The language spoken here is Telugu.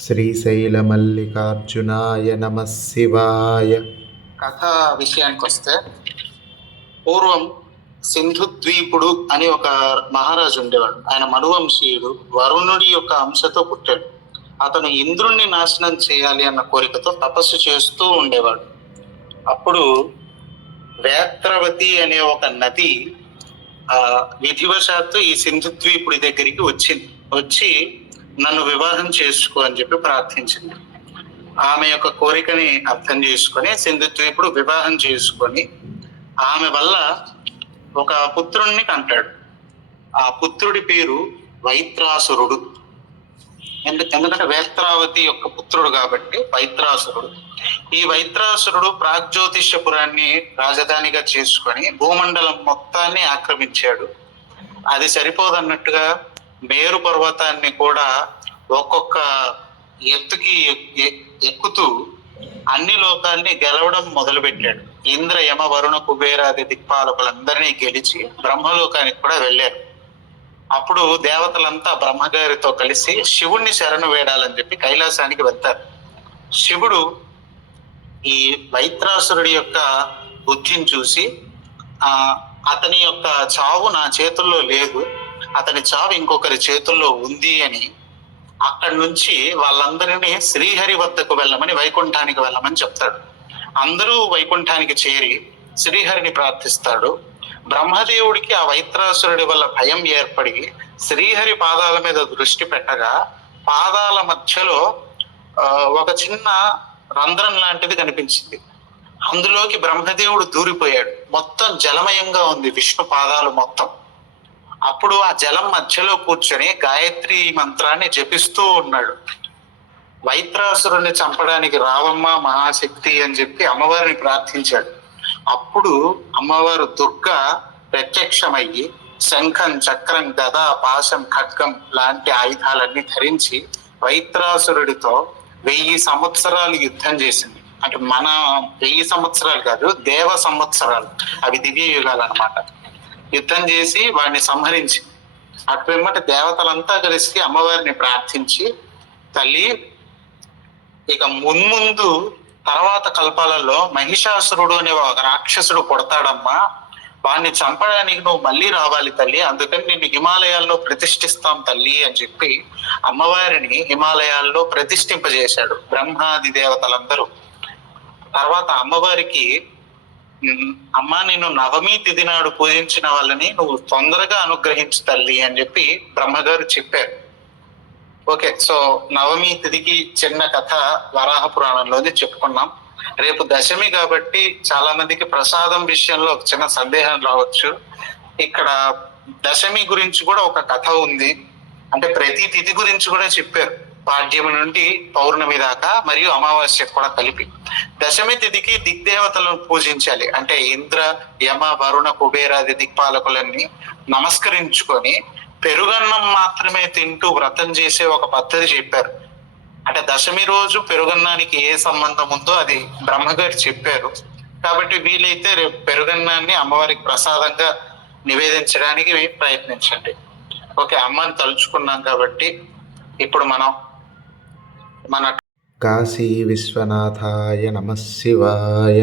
శ్రీశైలమల్లికార్జునాయ నమః శివాయ. కథ విషయానికి వస్తే, పూర్వం సింధుద్వీపుడు అని ఒక మహారాజు ఉండేవాడు. ఆయన మనువంశీయుడు, వరుణుడి యొక్క అంశతో పుట్టాడు. అతను ఇంద్రుణ్ణి నాశనం చేయాలి అన్న కోరికతో తపస్సు చేస్తూ ఉండేవాడు. అప్పుడు వేత్రవతి అనే ఒక నది విధివశాత్తు ఈ సింధుద్వీపుడి దగ్గరికి వచ్చి నన్ను వివాహం చేసుకో అని చెప్పి ప్రార్థించింది. ఆమె యొక్క కోరికని అర్థం చేసుకొని సింధుద్వీపుడు వివాహం చేసుకొని ఆమె వల్ల ఒక పుత్రుణ్ణి కంటాడు. ఆ పుత్రుడి పేరు వైత్రాసురుడు. ఎందుకంటే వేత్రావతి యొక్క పుత్రుడు కాబట్టి వైత్రాసురుడు. ఈ వైత్రాసురుడు ప్రాగ్జ్యోతిష్యపురాన్ని రాజధానిగా చేసుకొని భూమండలం మొత్తాన్ని ఆక్రమించాడు. అది సరిపోదన్నట్టుగా మేరు పర్వతాన్ని కూడా ఒక్కొక్క ఎత్తుకి ఎక్కుతూ అన్ని లోకాల్ని గెలవడం మొదలుపెట్టాడు. ఇంద్ర యమ వరుణ కుబేరాది దిక్పాలకులందరినీ గెలిచి బ్రహ్మలోకానికి కూడా వెళ్ళారు. అప్పుడు దేవతలంతా బ్రహ్మగారితో కలిసి శివుణ్ణి శరణు వేడాలని చెప్పి కైలాసానికి వెళ్తారు. శివుడు ఈ వైత్రాసురుడి యొక్క బుద్ధిని చూసి అతని యొక్క చావు నా చేతుల్లో లేదు, అతని చావు ఇంకొకరి చేతుల్లో ఉంది అని అక్కడి నుంచి వాళ్ళందరినీ శ్రీహరి వద్దకు వెళ్ళమని, వైకుంఠానికి వెళ్ళమని చెప్తాడు. అందరూ వైకుంఠానికి చేరి శ్రీహరిని ప్రార్థిస్తాడు. బ్రహ్మదేవుడికి ఆ వైత్రాసురుడి వల్ల భయం ఏర్పడి శ్రీహరి పాదాల మీద దృష్టి పెట్టగా పాదాల మధ్యలో ఒక చిన్న రంధ్రం లాంటిది కనిపించింది. అందులోకి బ్రహ్మదేవుడు దూరిపోయాడు. మొత్తం జలమయంగా ఉంది విష్ణు పాదాలు మొత్తం. అప్పుడు ఆ జలం మధ్యలో కూర్చొని గాయత్రి మంత్రాన్ని జపిస్తూ ఉన్నాడు. వైత్రాసురుణ్ణి చంపడానికి రావమ్మ మహాశక్తి అని చెప్పి అమ్మవారిని ప్రార్థించాడు. అప్పుడు అమ్మవారు దుర్గా ప్రత్యక్షమయ్యి శంఖం, చక్రం, గద, పాశం, ఖడ్గం లాంటి ఆయుధాలన్నీ ధరించి వైత్రాసురుడితో 1000 సంవత్సరాలు యుద్ధం చేసింది. అంటే మన 1000 సంవత్సరాలు కాదు, దేవ సంవత్సరాలు, అవి దివ్య యుగాలు అన్నమాట. యుద్ధం చేసి వాడిని సంహరించి అటు వెంబటి దేవతలంతా కలిసి అమ్మవారిని ప్రార్థించి, తల్లి ఇక మున్ముందు తర్వాత కల్పాలలో మహిషాసురుడు అనే ఒక రాక్షసుడు పుడతాడమ్మా, వాడిని చంపడానికి నువ్వు మళ్ళీ రావాలి తల్లి, అందుకని నిన్ను హిమాలయాల్లో ప్రతిష్ఠిస్తాం తల్లి అని చెప్పి అమ్మవారిని హిమాలయాల్లో ప్రతిష్ఠింపజేశాడు బ్రహ్మాది దేవతలందరూ. తర్వాత అమ్మవారికి, అమ్మ నిన్ను నవమి తిథి నాడు పూజించిన వాళ్ళని నువ్వు తొందరగా అనుగ్రహించు తల్లి అని చెప్పి బ్రహ్మగారు చెప్పారు. ఓకే, సో నవమి తిథికి చిన్న కథ వరాహ పురాణంలోనే చెప్పుకున్నాం. రేపు దశమి కాబట్టి చాలా మందికి ప్రసాదం విషయంలో చిన్న సందేహం రావచ్చు. ఇక్కడ దశమి గురించి కూడా ఒక కథ ఉంది. అంటే ప్రతి తిథి గురించి కూడా చెప్పారు, పాడ్యమి నుండి పౌర్ణమి దాకా మరియు అమావాస్య కూడా కలిపి. దశమి తిథికి దిగ్దేవతలను పూజించాలి. అంటే ఇంద్ర యమ వరుణ కుబేరాది దిక్పాలకులన్నీ నమస్కరించుకొని పెరుగన్నం మాత్రమే తింటూ వ్రతం చేసే ఒక పద్ధతి చెప్పారు. అంటే దశమి రోజు పెరుగన్నానికి ఏ సంబంధం ఉందో అది బ్రహ్మగారు చెప్పారు. కాబట్టి వీలైతే రేపు పెరుగన్నాన్ని అమ్మవారికి ప్రసాదంగా నివేదించడానికి ప్రయత్నించండి. ఓకే, అమ్మని తలుచుకున్నాం కాబట్టి ఇప్పుడు మన కాశీ విశ్వనాథాయ నమః శివాయ.